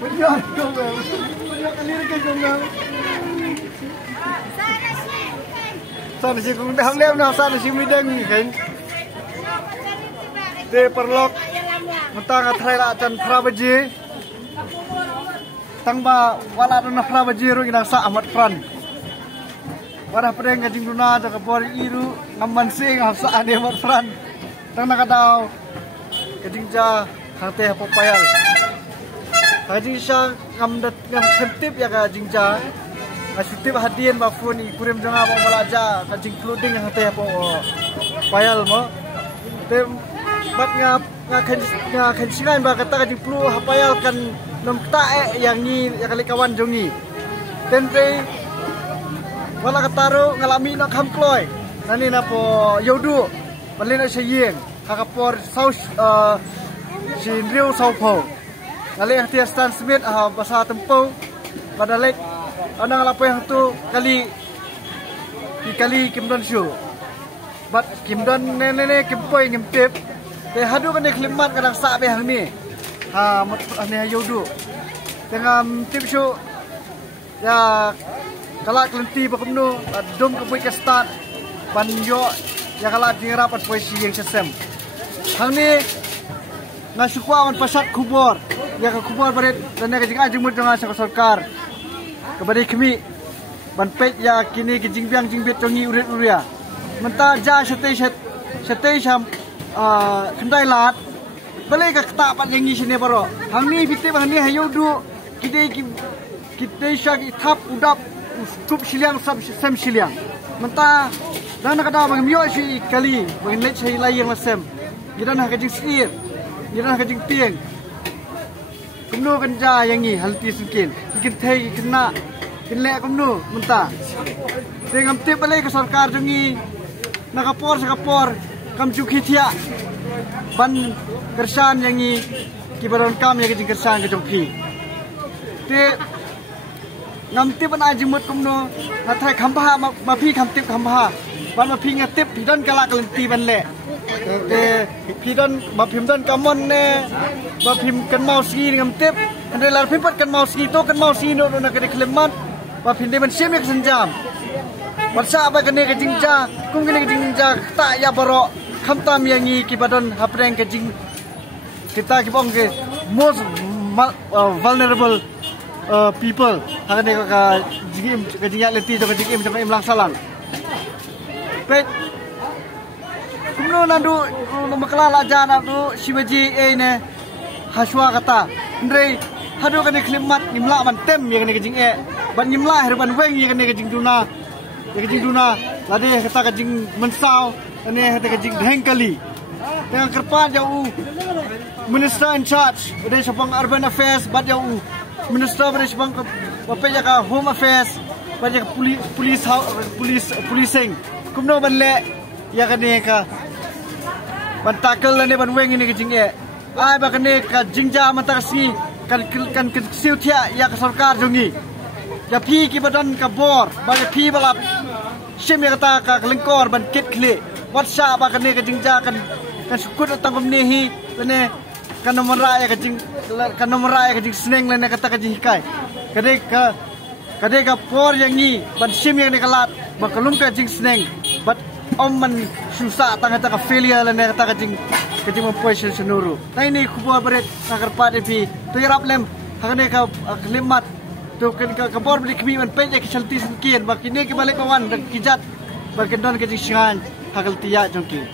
Benar kau bang. Benar kali ni kau bang. Sana si kung dah lem na sana si midang kan. Te perlok mentang atrai la dan prabaji. Tangba wala na prabaji ro ina sa amat fran. Wala pedeng ngajing duna jaga bor iru ngamban sing hafsa ane amat fran. Tang nakadaw kajing ja hangte popayal. Kajing sya ngamdat ngam khentip ya kajing ja. Asitip hadian bafun ikurim janga ba balaja kajing clothing hangte popayal mo. Tem bat nga khensingan ba kata kajing plu hapayal kan nom tae yang ni ya kali kawan jongi. Tenpe wala kataro ngalami na kamkloy. Nani na po yodu balina sa yeng kakapor south si Rio Saupo. Ngali hati Stan Smith basa tempo badalek anang lapo yang tu kali Kimdon show. Bat Kimdon nene kimpoy ngimtip. Te hadu kan klimat kadang sa be hang ni. Mat ane yodu. Tengah tip show ya kalak kelenti bakumno dom ke boy ke start banjo ya kalak dirapat puisi yang sesem hang ni ngasukwa on pasat kubor ya ke kubor baret dan ka jing ajung dengan sarkar kepada kami ban pet ya kini ke jingbiang jingbet tongi urit uria menta ja setei sam kendai lat balai ka tak pat yang ni sini baro hang ni bitip hang ni hayo du kita syak itap udap tup siliang sam siliang menta dan nak ada bang mio si kali bang let sai layang masam gidan ha kajing sir gidan ha kajing tieng kumno kanja yang ni halti sukin ikin thai kena kinle kumno menta tengam tip balai ke sarkar jongi nakapor sakapor kam jukhithia ban kersan yang ni kibaron kam yang kajing kersan ke jongki te ngamtip an ajimut kumno nathai khambha ma phi khamtip khambha ban ma phi ngatip pidon kala kalenti ban le te pidon ma phimdon kamon ne ma phim kan mau ski ngamtip ande lar phimpat kan mau ski to kan mau ski no na kade klemat ma phinde ban sem ek sanjam barsa ba kane ke jingja kum kane ke jingja ta ya baro khamtam yangi ki badon hapreng ke jing kita ki bong ke most vulnerable people hakan ni ka jigim ka jingya leti to ka jigim sampai imlang salang pet kumno nandu makala laja nandu shivaji ne haswa kata ndrei hadu kan ni klimat nimla ban tem yang ni ka jing ban nimla herban weng yang ni ka jing duna lade kata ka jing mensau ane kata ka jing dhengkali dengan kerpa jauh minister in charge dari sabang urban affairs bat jauh Minister Beres Bang apa jaga Home Affairs, apa jaga policing. Kumno banle ya kane ka bantakal ne ban weng ini kejing ai ba kane ka jingja matasi kan siutia ya ka sarkar jongi. Ya pi ki badan ka bor, ba pi balap sim ya kata ka lengkor ban kit kle. Watsa ba kane ka jingja kan sukut tang komnehi ne kan nomor raya kajing seneng lene kata kajing hikai kade ka por yang ni ban sim yang ni kalat bakalum kajing seneng but man susah tanga ka failure lene kata kajing memposition senuru nah ini kubu baret nakar pa devi to yarap lem hakane ka klimat to ka bor beli kemi man pe ke chalti sekian bakine ke balik kawan kijat bakendon kajing singan hakal tiya jongki